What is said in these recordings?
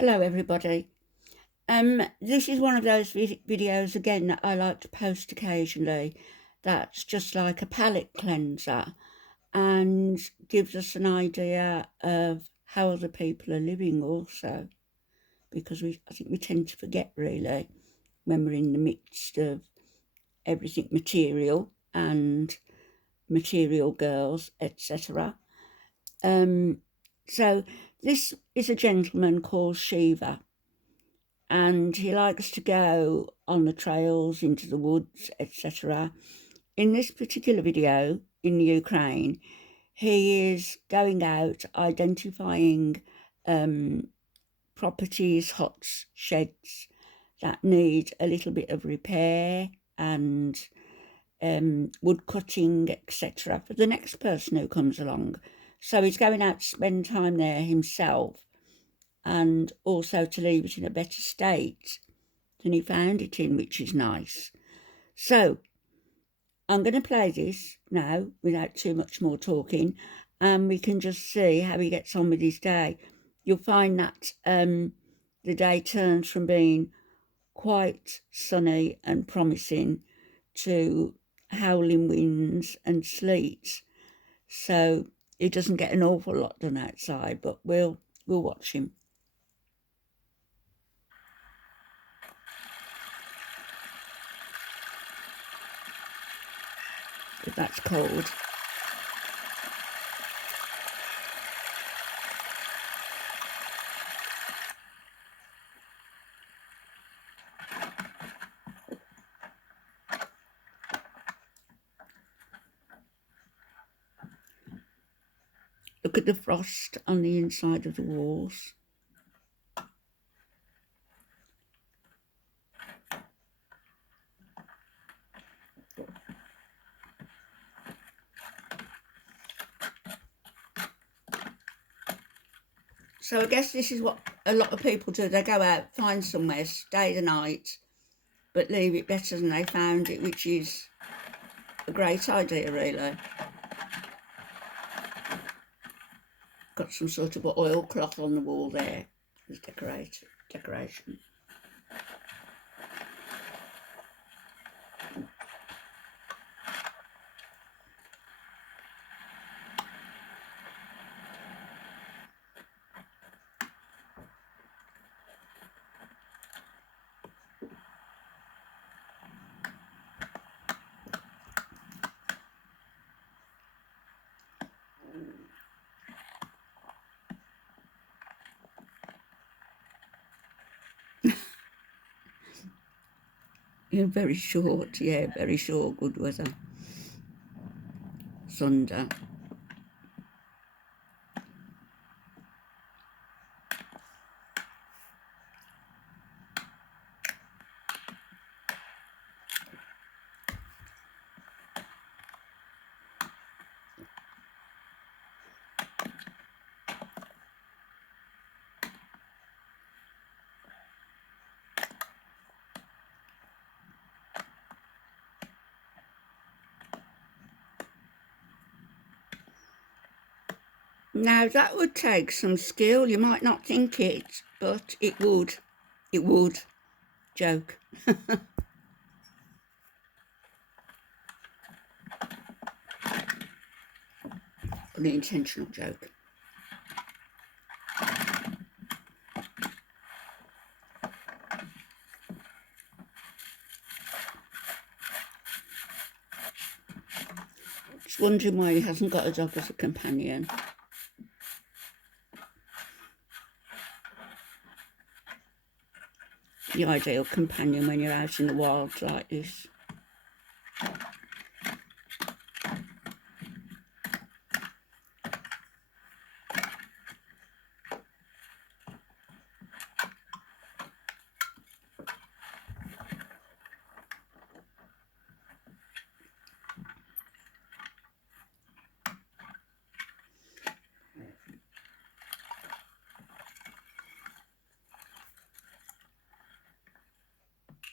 Hello everybody. This is one of those videos again that I like to post occasionally. That's just like a palette cleanser and gives us an idea of how other people are living also, because I think we tend to forget really when we're in the midst of everything material and material girls, etc. So this is a gentleman called Shiva, and he likes to go on the trails, into the woods, etc. In this particular video in Ukraine, he is going out identifying properties, huts, sheds that need a little bit of repair and wood cutting, etc., for the next person who comes along. So he's going out to spend time there himself, and also to leave it in a better state than he found it in, which is nice. So I'm going to play this now without too much more talking, and we can just see how he gets on with his day. You'll find that the day turns from being quite sunny and promising to howling winds and sleet. So he doesn't get an awful lot done outside, but we'll watch him. If that's cold. Look at the frost on the inside of the walls. So I guess this is what a lot of people do. They go out, find somewhere, stay the night, but leave it better than they found it, which is a great idea, really. Got some sort of oilcloth on the wall there as decoration. Yeah, very short, very short, good weather. Sunday. Now that would take some skill. You might not think it, but it would. It would. Joke. Unintentional joke. Just wondering why he hasn't got a dog as a companion. The ideal companion when you're out in the wild like this.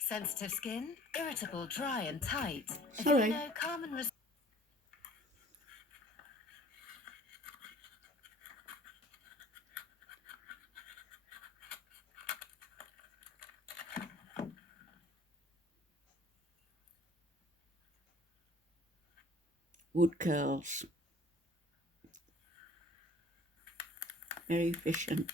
Sensitive skin, irritable, dry and tight. Sorry. If you know common wood curls. Very efficient.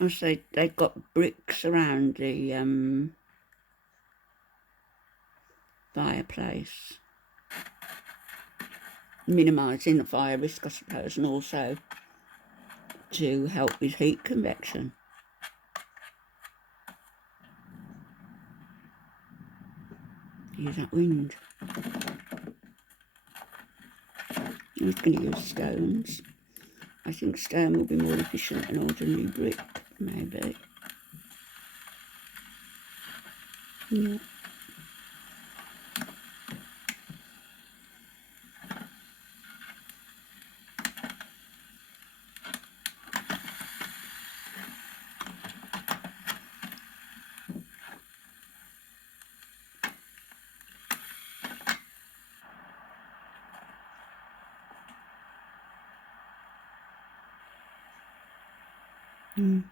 Also, they've got bricks around the fireplace, minimising the fire risk, I suppose, and also to help with heat convection. Use that wind. I was going to use stones. I think stone will be more efficient than ordinary brick, maybe. Yeah. Mm.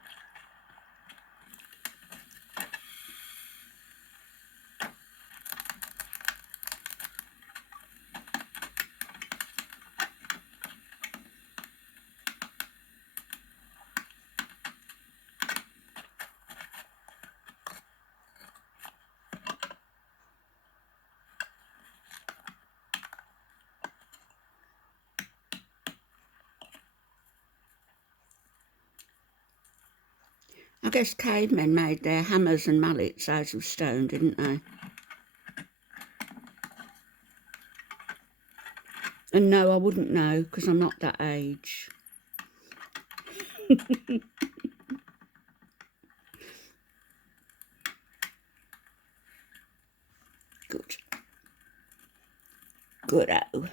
I guess cavemen made their hammers and mallets out of stone, didn't they? And no, I wouldn't know, because I'm not that age. Good. Good-o.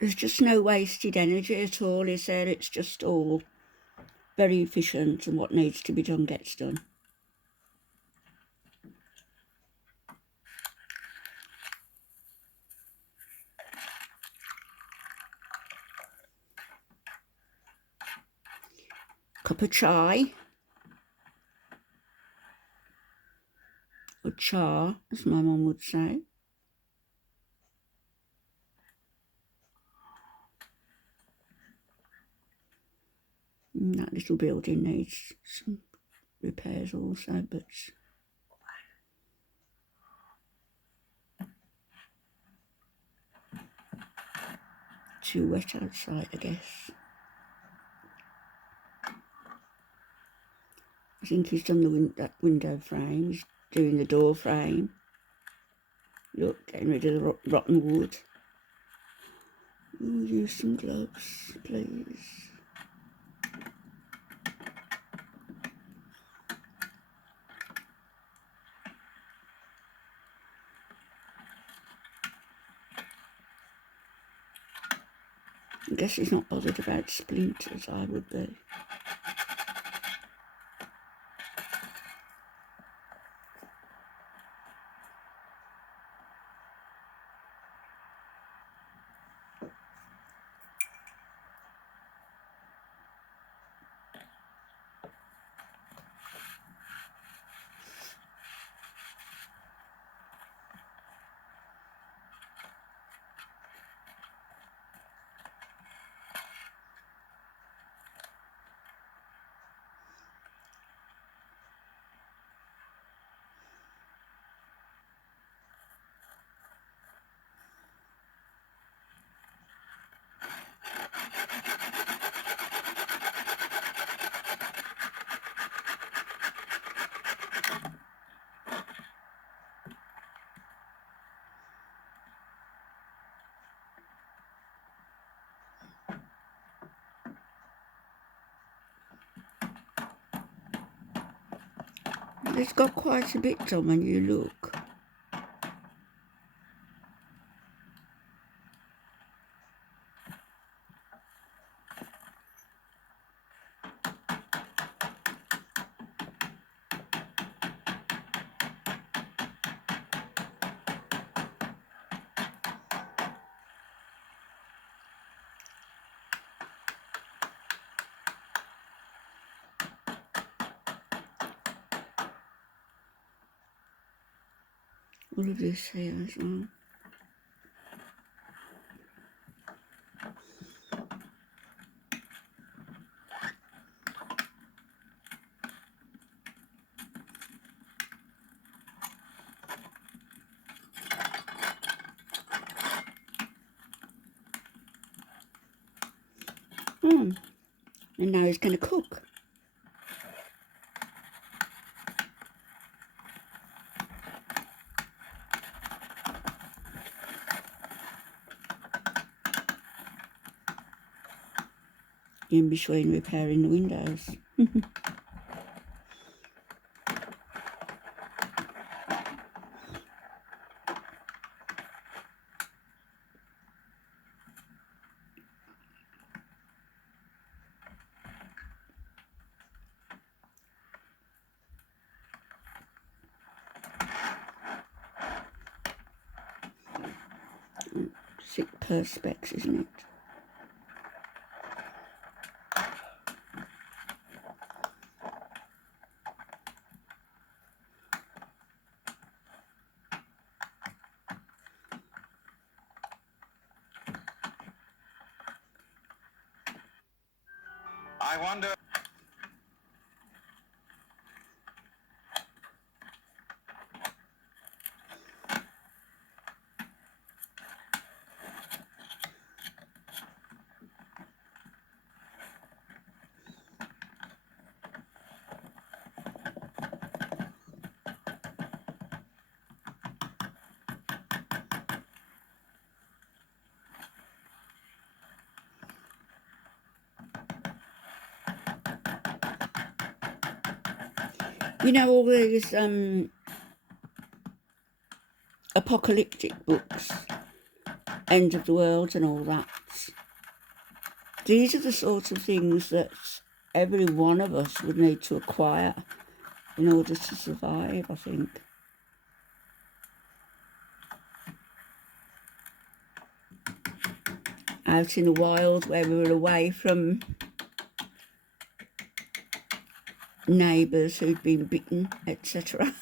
There's just no wasted energy at all, is there? It's just all very efficient, and what needs to be done gets done. Cup of chai, or cha, as my mum would say. And that little building needs some repairs also, but too wet outside, I guess. I think he's done that window frame. He's doing the door frame. Look, getting rid of the rotten wood. Ooh, use some gloves, please. I guess he's not bothered about splinters, I would be. It's got quite a bit done when you look. All of this here as well. And now he's going to cook. In between repairing the windows. Sick perspex, isn't it? I wonder. You know, all these apocalyptic books, end of the world and all that. These are the sort of things that every one of us would need to acquire in order to survive, I think. Out in the wild where we were away from neighbours who'd been bitten, etc.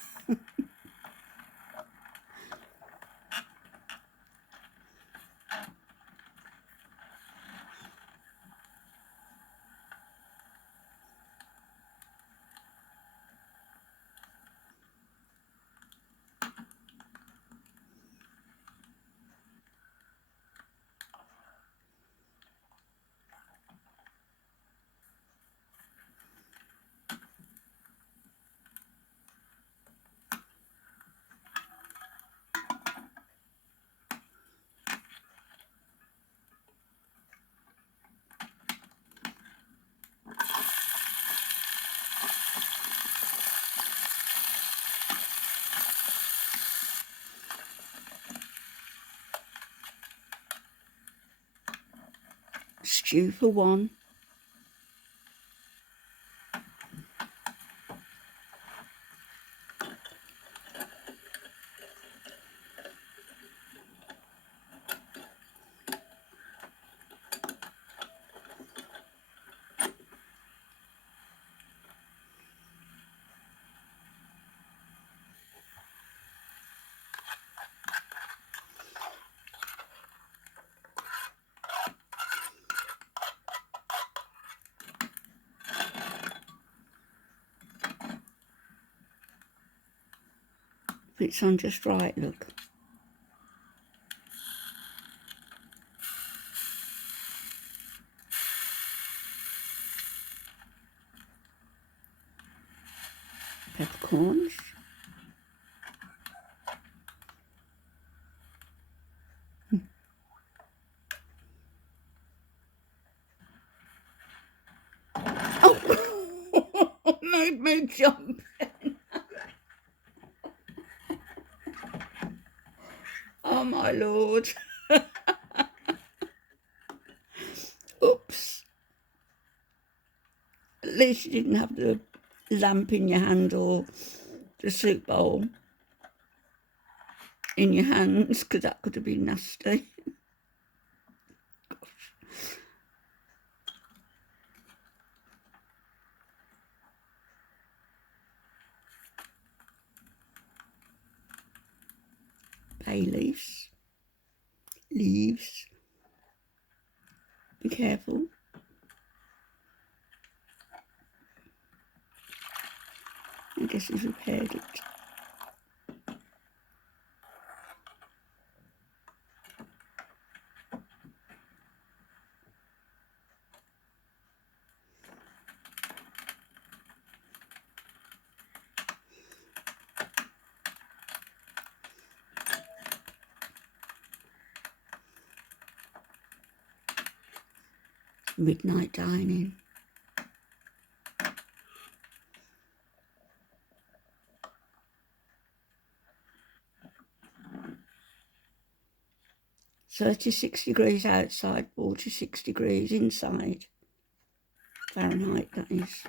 Stew for one. It's on just right, look. Peppercorns. Oh, made me jump. Oh my Lord. Oops. At least you didn't have the lamp in your hand or the soup bowl in your hands, because that could have been nasty. Bay leaves. Leaves. Be careful. I guess he's repaired it. Midnight dining. $36 outside, 46 degrees inside. Fahrenheit, that is.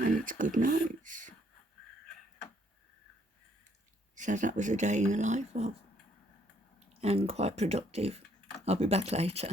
And it's good nights. So that was a day in the life of, and quite productive. I'll be back later.